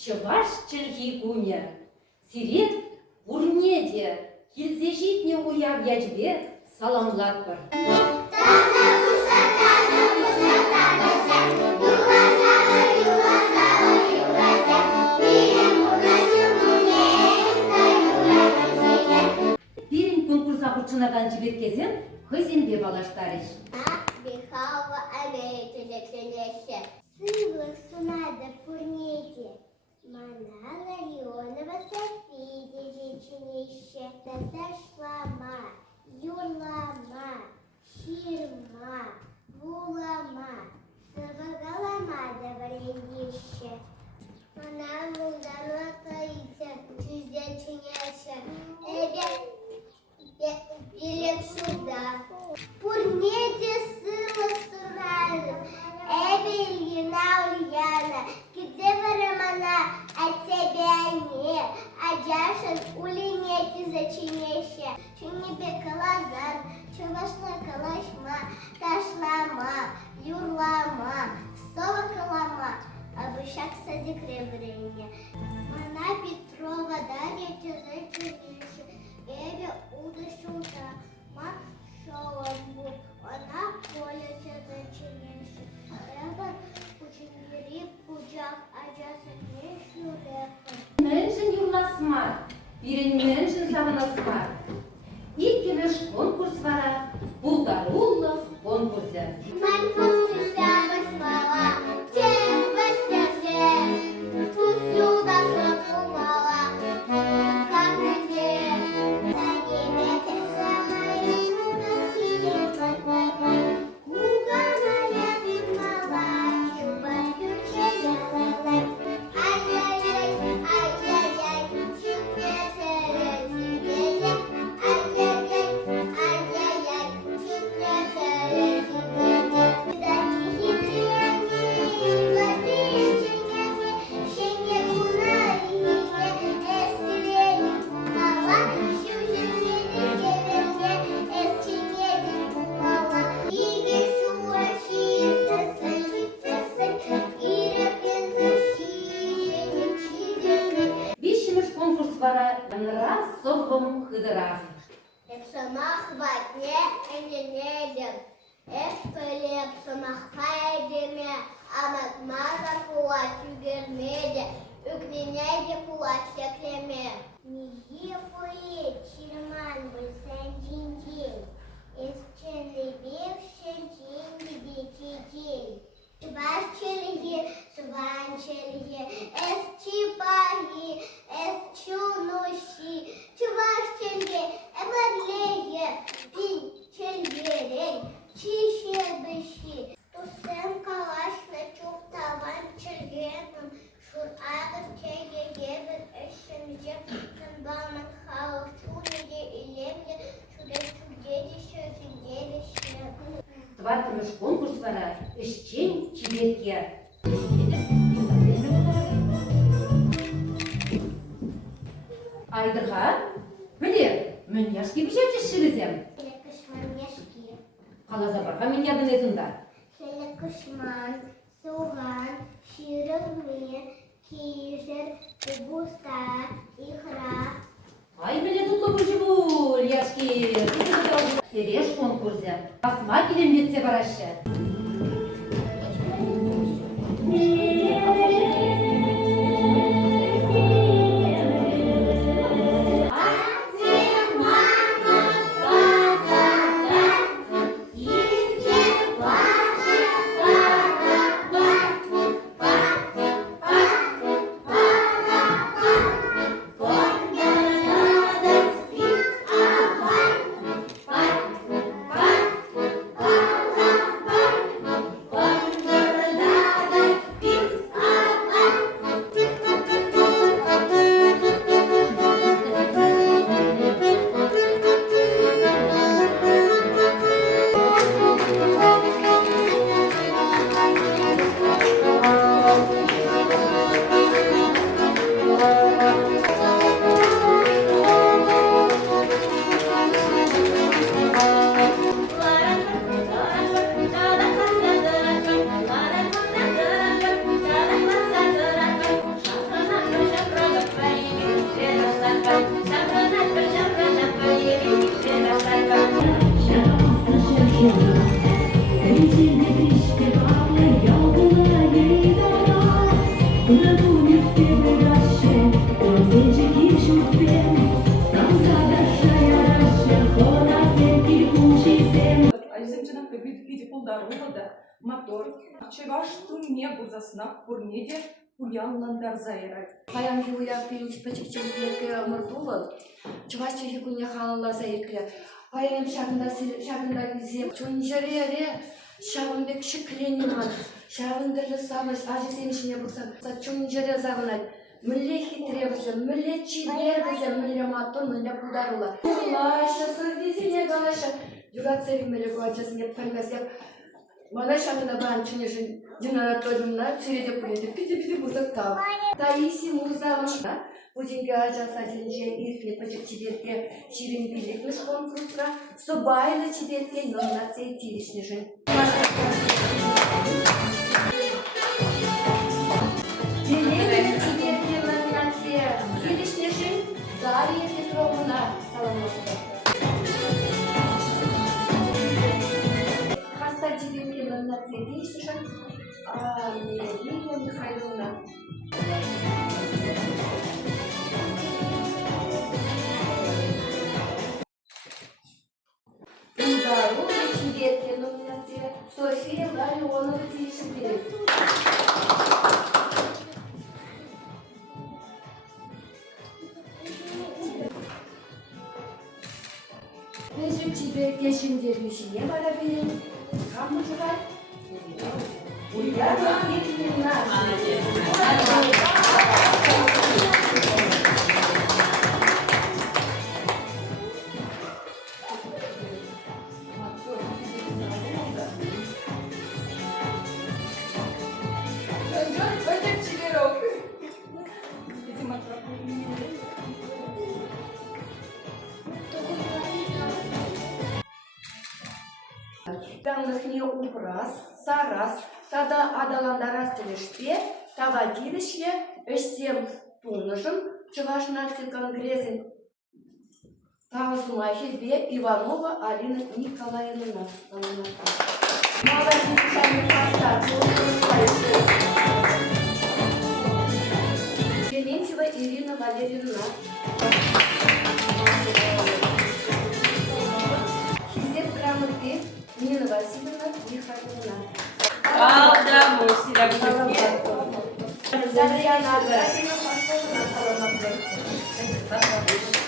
Чываш чӹлхи куня, сирет урнеде, килзежитне уяв ячбе саламлатпыр. Пирин конкурса хучынаган жібеткезен хызенбе балаштарыш. Бихава амейтеле тенеше, сывлых сунада пурнеде. Манала Леонова София веченище, Таташлама, Юрлама, Ширма, Вулама, Савагалама да варенище. Манала удала таится, чуздяченище, билет сюда. Пурнете сыла сурана, Ульяна, где воромана, а тебя нет, а Джашин улинете зачинеще, че небе калазан, че вашла калашма, ташлама, юрлама, сова калама, а бышак садик ребрение. Мана Петрова, Дарья те зачинеще, Эве удашута, мак шоу, она поле те зачинеще. Мӹньжӹн юрласмар, пирен мӹньжӹн савынасмар. Иккевеш конкурс вара, булгаруллы конкурсы. Раз совом хыдырах. Эпсонах ватне эненедем. Эспелепсонах пайдеме, аматмаза кулак югермеде, укненеде кулак секлеме. Ние фое чирман был сандин-день, эсченлебев шенчень-день. Сванчелье, эсчипаги, эсчунуши, чувашчелье, эвадлее, пинчельерень, чищебыщи. Тусем калаш на чуктаван чельгеном, шурагов челье гебен эшенже, санбалман хао чунеде и лемде, чудедище финдевище. Твартымыш конкурс вара, ӹшчен чибетке. Айдырға, біле, мен яшки бішәчі шырызем. Хелі кышман яшки. Қалаза барға мен ядын ezunda. Хелі кышман, соған, шырызме, кижер, буста, ихра. Ай, біле дұтлы бұжы бұл, яшки. Сереш конкурсы. Асма келембетсе барашы. пулдаруғыда мотор. Чеваштың не бұзасына көрмеде пулянландар зайрай. Паян юя пилич пачекчен берге мұртулы. Чываш чехи күнне халала зайыклы. Паян шағында визе. Чун жарере шағынбек шықленеман. Шағындыры сабыш, ажы сенішіне бұқсан. Чун жаре завынат. Мүлле хитребізі, мүлле чилербізі, мүлле мотор, мүлле пулдарула. Лаша, сұрвезіне галаша. Юрация вимелі бұлачасын еп пальмаз еп. Мана шағында баған чүне жын генераторымна цереде пуледі. Пиде-пиде бұзық тау. Таиси музавынна. Будинге ажаса жінже ирхле пачек чеберге ширин билікміш конкурсра. Собайлы чеберге номинация тиришне жын. Билікміш чеберге номинация тиришне жын. Дарья Петровна саламатты. Хаста чеберге номинация тиришне жын. Лилия Михайловна. Здоровье, чеберге номинация София Ларионова Тишин. Bizim çiberge şimdilik işine varabilirim. Kamucular. Uygarlar yetinler. Данныхне упрас, сарас, тада адаландарас телешпе, тавадилище, эштем тунышым, Чуваш нации конгрессын, Тавасумахи Бе Иванова Алина Николаевна. Дементьева Ирина Валерьевна. Хизет грамоты Нина Васильевна Михайловна. Зарьяна Аграфина Пасковна.